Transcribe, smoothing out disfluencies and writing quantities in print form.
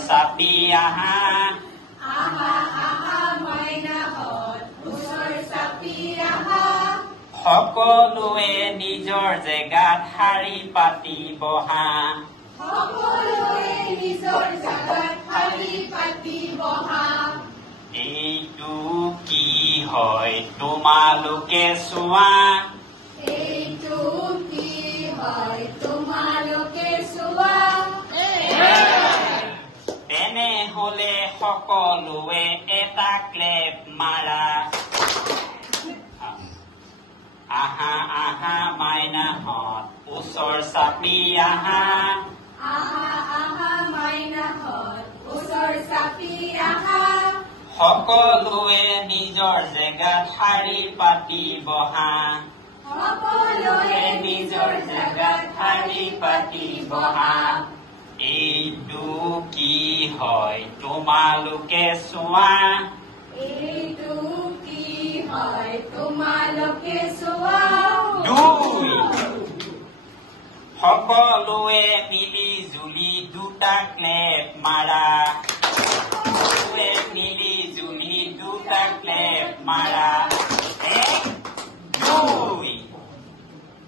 চাপি আহা আহা আহা মাইনাহঁত ওচৰ চাপি আহা সকলোৱে নিজৰ জেগাত শাৰী পাতি বহা সকলোৱে নিজৰ জাগাত শাৰী পাতি বহা এইটো কি হয় তোমালোকে চোৱা এইটো কি হয় তোমালোকে চোৱা তেনেহলে সকলোৱে এটা ক্লেপ মাৰা আহা আহা মাইনাহঁত ওচৰ চাপি আহা আহা আহা মাইনাহঁত ওচৰ চাপি আহা সকলোৱে নিজৰ জেগাত শাৰী পাতি বহা সকলোৱে নিজৰ জেগাত শাৰী পাতি বহা এইটো কি হয় তোমালোকে চোৱা এইটো কি হয় তোমালোকে চোৱা দুই সকলোৱে মিলি জুলি দুটা ক্লেপ মাৰা সকলোৱে মিলি